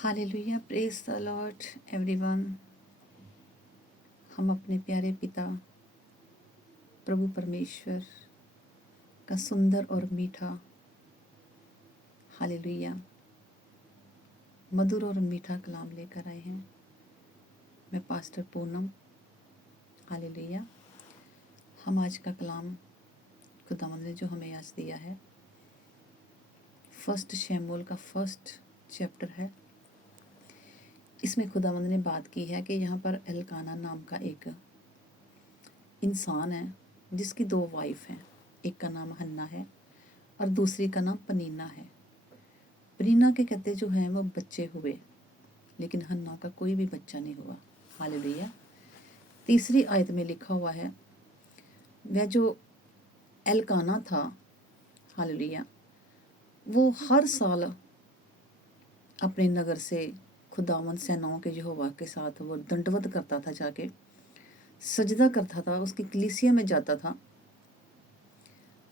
Hallelujah, praise the Lord everyone. हम अपने प्यारे पिता प्रभु परमेश्वर का सुंदर और मीठा हालेलुया मधुर और मीठा कलाम लेकर आए हैं। मैं पास्टर पूनम। हालेलुया। हम आज का कलाम खुदावंद ने जो हमें आज दिया है, फर्स्ट शमूएल का फर्स्ट चैप्टर है। इसमें खुदावंद ने बात की है कि यहाँ पर एलकाना नाम का एक इंसान है जिसकी दो वाइफ हैं। एक का नाम हन्ना है और दूसरी का नाम पनीना है। पनीना के कहते जो हैं वो बच्चे हुए, लेकिन हन्ना का कोई भी बच्चा नहीं हुआ। हालेलुया। तीसरी आयत में लिखा हुआ है, वह जो एलकाना था, हालेलुया, वो हर साल अपने नगर से खुदावंद सेनाओं के यहोवा के साथ वो दंडवत करता था, जाके सजदा करता था, उसकी कलीसिया में जाता था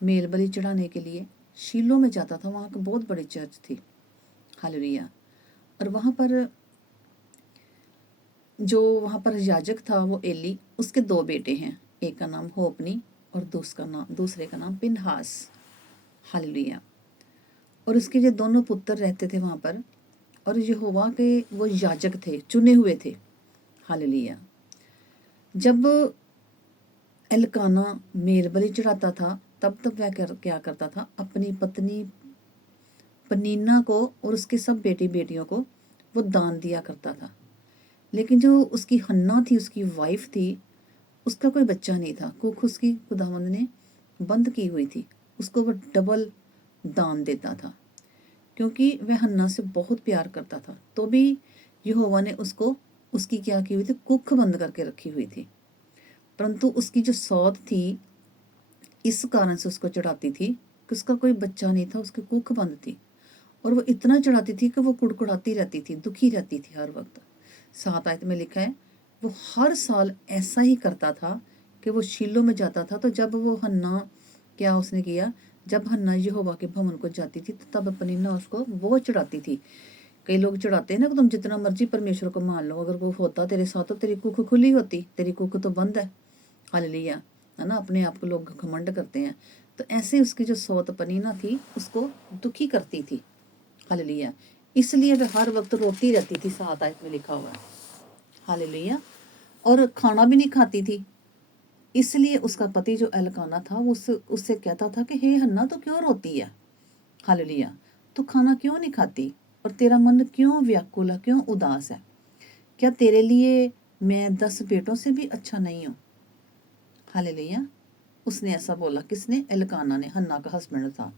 मेल बलि चढ़ाने के लिए। शीलो में जाता था, वहाँ की बहुत बड़ी चर्च थी। हालेलुया। और वहाँ पर जो वहाँ पर याजक था वो एली, उसके दो बेटे हैं, एक का नाम होपनी और दूसरे का नाम पिनहास। हालेलुया। और उसके जो दोनों पुत्र रहते थे वहाँ पर, और यहोवा के वो याजक थे, चुने हुए थे। हालेलुया। जब एलकाना मेल बलि चढ़ाता था तब वह क्या करता था, अपनी पत्नी पनीना को और उसके सब बेटी बेटियों को वो दान दिया करता था। लेकिन जो उसकी हन्ना थी, उसकी वाइफ थी, उसका कोई बच्चा नहीं था। कुख उसकी खुदावंद ने बंद की हुई थी। उसको वो डबल दान देता था क्योंकि वह हन्ना से बहुत प्यार करता था। तो भी यहोवा ने उसको उसकी क्या की हुई थी, कुख बंद करके रखी हुई थी। परंतु उसकी जो सौत थी, इस कारण से उसको चढ़ाती थी कि उसका कोई बच्चा नहीं था, उसकी कुख बंद थी। और वो इतना चढ़ाती थी कि वो कुड़कुड़ाती रहती थी, दुखी रहती थी हर वक्त। 7 आयत में लिखा है, वो हर साल ऐसा ही करता था कि वो शीलो में जाता था। तो जब वो हन्ना क्या उसने किया, जब हन्ना यहोवा के भवन को जाती थी तो तब पनीना उसको वो चढ़ाती थी। कई लोग चढ़ाते हैं ना कि तुम जितना मर्जी परमेश्वर को मान लो, अगर वो होता तेरे साथ तो तेरी कुख खुली होती, तेरी कुख तो बंद है। हालेलुया, है ना। अपने आप को लोग घमंड करते हैं। तो ऐसे उसकी जो सौत पनीना थी उसको दुखी करती थी। हालेलुया। इसलिए वह हर वक्त रोती रहती थी, 7 आयत में लिखा हुआ है। हालेलुया। और खाना भी नहीं खाती थी। इसलिए उसका पति जो एलकाना था वो उससे कहता था कि हे हन्ना, तो क्यों रोती है? हालेलुया। तो खाना क्यों नहीं खाती और तेरा मन क्यों व्याकुल है, क्यों उदास है? क्या तेरे लिए मैं 10 बेटों से भी अच्छा नहीं हूँ? हालेलुया। उसने ऐसा बोला। किसने? एलकाना ने, हन्ना का हस्बैंड था।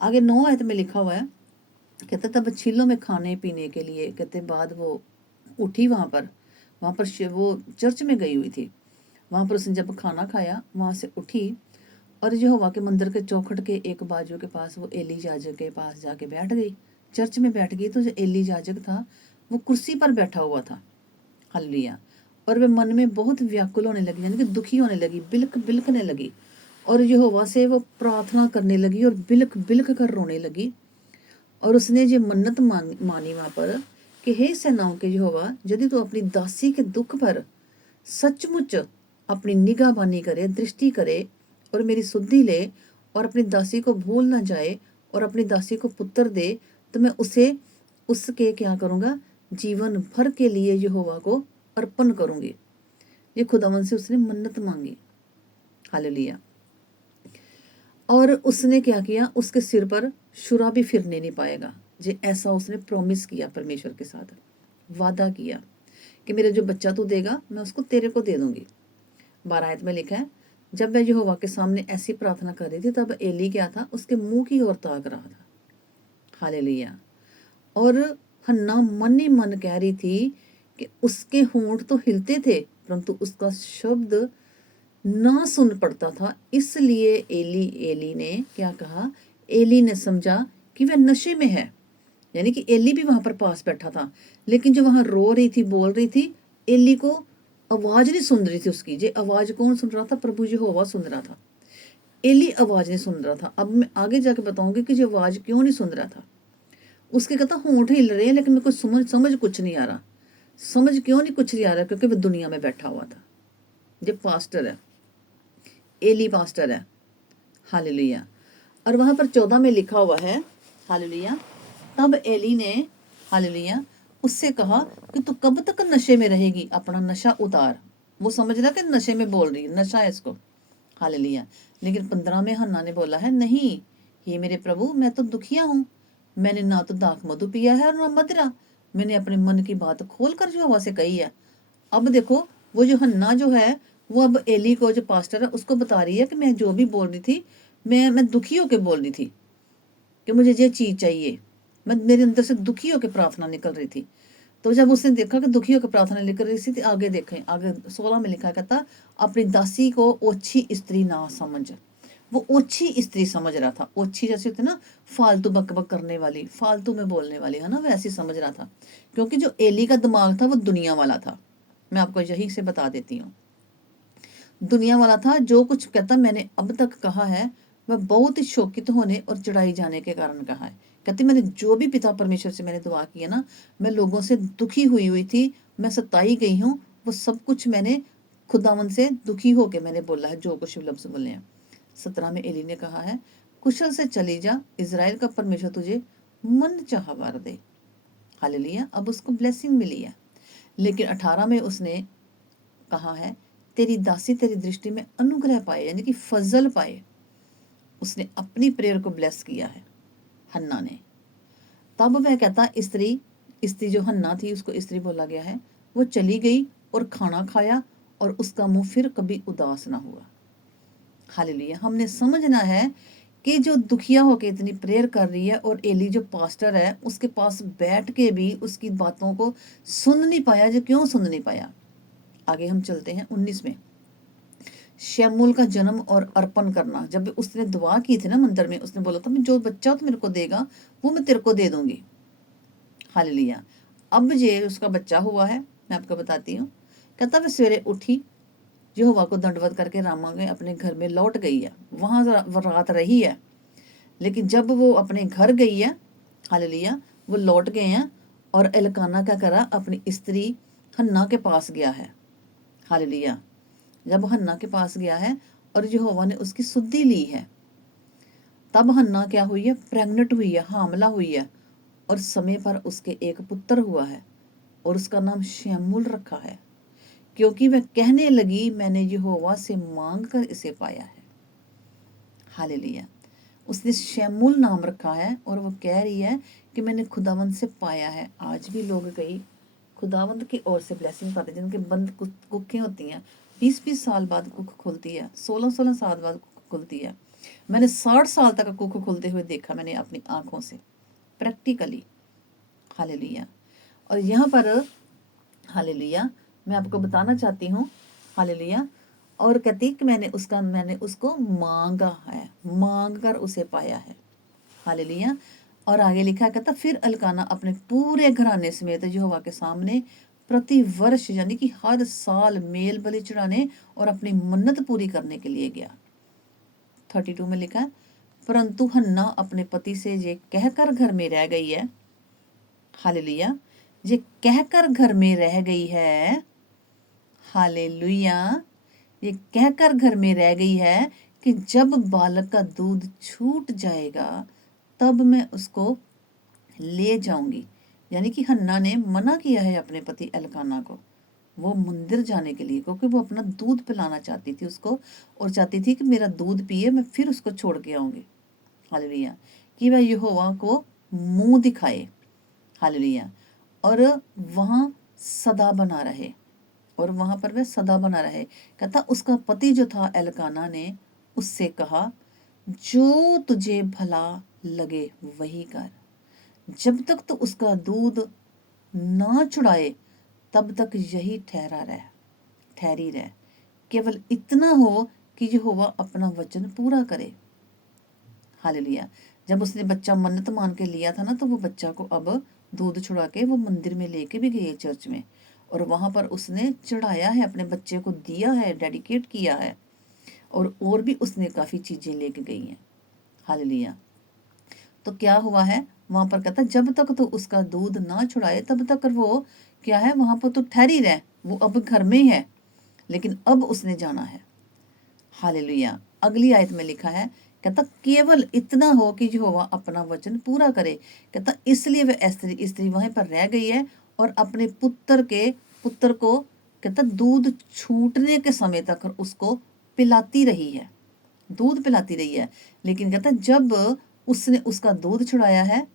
आगे 9 आयत में लिखा हुआ है, कहते तब शीलो में खाने पीने के लिए, कहते बाद वो उठी वहाँ पर वो चर्च में गई हुई थी। वहाँ पर उसने जब खाना खाया, वहाँ से उठी और यहोवा के मंदिर के चौखट के एक बाजू के पास वो एली याजक के पास जाके बैठ गई। चर्च में बैठ गई तो जो एली याजक था वो कुर्सी पर बैठा हुआ था। हालेलुया। और वे मन में बहुत व्याकुल होने लगी, यानी कि दुखी होने लगी, बिलखने लगी। और यहोवा से वो प्रार्थना करने लगी और बिलख कर रोने लगी। और उसने ये मन्नत मानी वहां पर कि हे सेनाओं के यहोवा, यदि तू अपनी दासी के दुख पर सचमुच अपनी निगाहबानी करे, दृष्टि करे और मेरी सुधि ले और अपनी दासी को भूल ना जाए और अपनी दासी को पुत्र दे, तो मैं उसके क्या करूंगा, जीवन भर के लिए यहोवा को अर्पण करूंगी। ये खुदावन से उसने मन्नत मांगी। हालेलुया। और उसने क्या किया, उसके सिर पर शुरा भी फिरने नहीं पाएगा। जे ऐसा उसने प्रॉमिस किया, परमेश्वर के साथ वादा किया कि मेरा जो बच्चा तू देगा मैं उसको तेरे को दे दूंगी। 12 आयत में लिखा है, जब वह यहोवा के सामने ऐसी प्रार्थना कर रही थी तब एली क्या था, उसके मुंह की ओर ताक रहा था। हालेलुया। और हन्ना मन ही मन कह रही थी कि उसके होंठ तो हिलते थे परंतु उसका शब्द ना सुन पड़ता था। इसलिए एली ने क्या कहा, एली ने समझा कि वह नशे में है। यानी कि एली भी वहां पर पास बैठा था, लेकिन जो वहां रो रही थी, बोल रही थी, एली को आवाज नहीं सुन रही थी उसकी। ये आवाज कौन सुन रहा था? प्रभु यहोवा सुन रहा था। एली आवाज नहीं सुन रहा था। अब मैं आगे जाके बताऊंगी कि ये आवाज क्यों नहीं सुन रहा था। उसके कहता होंठ हिल रहे हैं, लेकिन मेरे को समझ कुछ नहीं आ रहा। समझ क्यों नहीं कुछ नहीं आ रहा? क्योंकि वो दुनिया में बैठा हुआ था। ये पास्टर है, एली पास्टर है। हालेलुया। और वहां पर 14 में लिखा हुआ है, हालेलुया, तब एली ने, हालेलुया, उससे कहा कि तू कब तक नशे में रहेगी, अपना नशा उतार। वो समझ रहा कि नशे में बोल रही है, नशा है इसको। हालेलुया। लेकिन 15 में हन्ना ने बोला है, नहीं हे मेरे प्रभु, मैं तो दुखिया हूँ। मैंने ना तो दाख मधु पिया है और ना मदिरा। मैंने अपने मन की बात खोल कर जो हवा से कही है। अब देखो, वो जो हन्ना जो है, वो अब एली को, जो पास्टर है, उसको बता रही है कि मैं जो भी बोल रही थी, मैं दुखी होकर बोल रही थी कि मुझे ये चीज चाहिए। मैं मेरे अंदर से दुखी होकर प्रार्थना निकल रही थी। तो जब उसने देखा कि दुखी होकर प्रार्थना निकल रही थी, तो आगे देखें, आगे 16 में लिखा, कहता अपनी दासी को ओछी स्त्री ना समझ। वो ओछी स्त्री समझ रहा था। ओछी जैसे होती ना, फालतू बकबक करने वाली, फालतू में बोलने वाली, है ना, वैसे समझ रहा था। क्योंकि जो एली का दिमाग था वो दुनिया वाला था। मैं आपको यही से बता देती हूँ, दुनिया वाला था। जो कुछ कहता मैंने अब तक कहा है, वह बहुत ही शोकित होने और चढ़ाई जाने के कारण कहा है। कहती मैंने जो भी पिता परमेश्वर से मैंने दुआ की है ना, मैं लोगों से दुखी हुई हुई थी, मैं सताई गई हूँ, वो सब कुछ मैंने खुदावन से दुखी होके मैंने बोला है, जो कुछ लफ्ज बोले हैं। 17 में एली ने कहा है, कुशल से चली जा, इज़राइल का परमेश्वर तुझे मन चाह वर दे। हालेलुया। अब उसको ब्लेसिंग मिली है। लेकिन 18 में उसने कहा है, तेरी दासी तेरी दृष्टि में अनुग्रह पाए, यानी कि फजल पाए। उसने अपनी प्रेयर को ब्लेस किया है, हन्ना ने। तब वह कहता, स्त्री जो हन्ना थी, उसको स्त्री बोला गया है, वो चली गई और खाना खाया और उसका मुंह फिर कभी उदास ना हुआ। हालेलुया। हमने समझना है कि जो दुखिया होके इतनी प्रेयर कर रही है, और एली जो पास्टर है, उसके पास बैठ के भी उसकी बातों को सुन नहीं पाया। जो क्यों सुन नहीं पाया? आगे हम चलते हैं 19 में। शमूल का जन्म और अर्पण करना। जब उसने दुआ की थी ना मंदिर में, उसने बोला था, मैं जो बच्चा तो मेरे को देगा वो मैं तेरे को दे दूंगी। हालेलुया। अब ये उसका बच्चा हुआ है, मैं आपको बताती हूँ। कहता वह सवेरे उठी, यहोवा को दंडवत करके रामा के अपने घर में लौट गई है। वहां रात रही है। लेकिन जब वो अपने घर गई है, हालेलुया, वो लौट गए हैं, और एलकाना क्या करा, अपनी स्त्री हन्ना के पास गया है। हालेलुया। जब हन्ना के पास गया है और यहोवा ने उसकी सुधि ली है, तब हन्ना क्या हुई है, प्रेग्नेंट हुई है, हामला हुई है, और समय पर उसके एक पुत्र हुआ है, और उसका नाम शमूल रखा है, क्योंकि वह कहने लगी, मैंने यहोवा से मांग कर इसे पाया है। हालेलुया। उसने शमूल नाम रखा है, और वो कह रही है कि मैंने खुदावंद से पाया है। आज भी लोग कई खुदावंद की ओर से ब्लेसिंग पाते, जिनके बंद कुखें होती हैं, 20-20 साल बाद कुख खुलती है, 16-16 साल बाद कुख खुलती है। मैंने 60 साल तक कुख खुलते हुए देखा, मैंने अपनी आंखों से, प्रैक्टिकली। हालेलुया। और यहाँ पर, हालेलुया, मैं आपको बताना चाहती हूँ, हालेलुया, और कहती कि मैंने उसको मांगा है, मांग कर उसे पाया है। हालेलुया। और आगे लिखा, कहता फिर अल्काना अपने पूरे घराने समेत यहोवा के सामने प्रति वर्ष, यानी कि हर साल, मेल बलि चढ़ाने और अपनी मन्नत पूरी करने के लिए गया। 32 में लिखा, परंतु हन्ना अपने पति से ये कहकर घर में रह गई है। हालेलुया। ये कहकर घर में रह गई है। हालेलुया। ये कहकर घर में रह गई है कि जब बालक का दूध छूट जाएगा तब मैं उसको ले जाऊंगी। यानी कि हन्ना ने मना किया है अपने पति एलकाना को, वो मंदिर जाने के लिए, क्योंकि वो अपना दूध पिलाना चाहती थी उसको, और चाहती थी कि मेरा दूध पिए, मैं फिर उसको छोड़ के आऊंगी। हालेलुया। कि वह यहोवा को मुंह दिखाए। हालेलुया। और वहां सदा बना रहे, और वहां पर वह सदा बना रहे। कहता उसका पति जो था एलकाना ने उससे कहा, जो तुझे भला लगे वही कर। जब तक तो उसका दूध ना छुड़ाए तब तक यही ठहरी रह, केवल इतना हो कि यहोवा अपना वचन पूरा करे। हालेलुया। जब उसने बच्चा मन्नत मान के लिया था ना, तो वो बच्चा को अब दूध छुड़ा के वो मंदिर में लेके भी गए, चर्च में, और वहां पर उसने चढ़ाया है, अपने बच्चे को दिया है, डेडिकेट किया है, और भी उसने काफी चीजें लेके गई हैं। हालेलुया। तो क्या हुआ है, वहां पर कहता जब तक तो उसका दूध ना छुड़ाए तब तक वो क्या है, वहां पर तो ठहरी रहे, वो अब घर में है, लेकिन अब उसने जाना है। हालेलुया। अगली आयत में लिखा है, कहता केवल इतना हो कि यहोवा अपना वचन पूरा करे। कहता इसलिए वह स्त्री वहीं पर रह गई है और अपने पुत्र को कहता दूध छूटने के समय तक उसको पिलाती रही है, दूध पिलाती रही है। लेकिन कहता जब उसने उसका दूध छुड़ाया है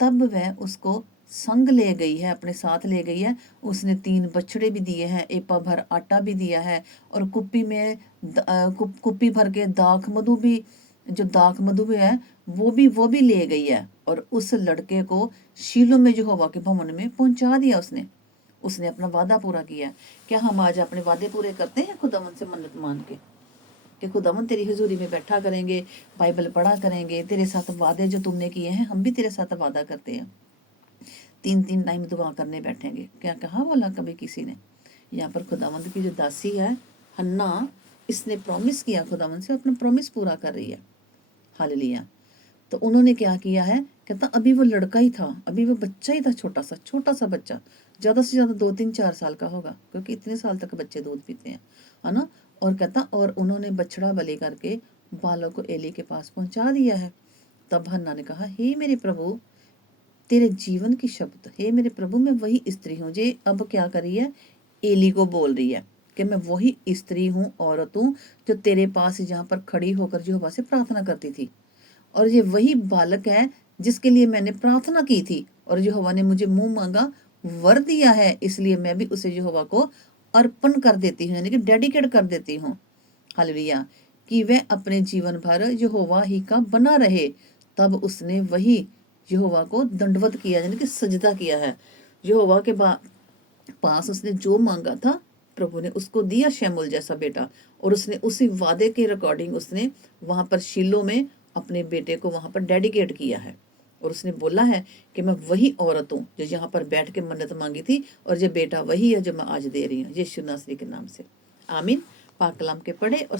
तब वह उसको संग ले गई है, अपने साथ ले गई है। उसने 3 बछड़े भी दिए हैं, एपा भर आटा भी दिया है, और कुप्पी में कुप्पी भर के दाख मधु भी, जो दाख मधु भी है वो भी ले गई है, और उस लड़के को शीलो में यहोवा के भवन में पहुंचा दिया उसने अपना वादा पूरा किया। क्या हम आज अपने वादे पूरे करते हैं खुदावन से मन्नत मान के कि खुदावन तेरी हुजूरी में बैठा करेंगे, बाइबल पढ़ा करेंगे, तेरे साथ वादे जो तुमने किए हैं हम भी तेरे साथ वादा करते हैं, 3 टाइम दुआ करने बैठेंगे। क्या कहा बोला कभी किसी ने? यहाँ पर खुदावंद की जो दासी है हन्ना, इसने प्रॉमिस किया खुदावंद से, अपना प्रॉमिस पूरा कर रही है। हालेलुया। तो उन्होंने क्या किया है, कहता अभी वो लड़का ही था, अभी वो बच्चा ही था, छोटा सा बच्चा, ज़्यादा से ज़्यादा 2-3-4 साल का होगा, क्योंकि इतने साल तक बच्चे दूध पीते हैं, है ना। और कहता और उन्होंने बछड़ा बलि करके बालों को एली के पास पहुंचा दिया है। तब हन्ना ने कहा, हे मेरे प्रभु तेरे जीवन की शब्द, हे मेरे प्रभु मैं वही स्त्री हूँ। जे अब क्या करी है, एली को बोल रही है कि मैं वही स्त्री हूँ, औरत हूँ, जो तेरे पास यहाँ पर खड़ी होकर यहोवा से प्रार्थना करती थी, और ये वही बालक है जिसके लिए मैंने प्रार्थना की थी, और यहोवा ने मुझे मुंह मांगा वर दिया है, इसलिए मैं भी उसे यहोवा को अर्पण कर देती हूँ, यानी कि डेडिकेट कर देती हूँ। हालेलुया। कि वह अपने जीवन भर यहोवा ही का बना रहे। तब उसने वही यहोवा को दंडवत किया, यानी कि सजदा किया है। यहोवा के पास उसने जो मांगा था प्रभु ने उसको दिया, शैमुल जैसा बेटा, और उसने उसी वादे के रिकॉर्डिंग उसने वहां पर शीलो में अपने बेटे को वहां पर डेडिकेट किया है, और उसने बोला है कि मैं वही औरत हूँ जो यहाँ पर बैठ के मन्नत मांगी थी, और ये बेटा वही है जो मैं आज दे रही हूँ, यीशु नासरी के नाम से। आमीन। पाक कलाम के पढ़े और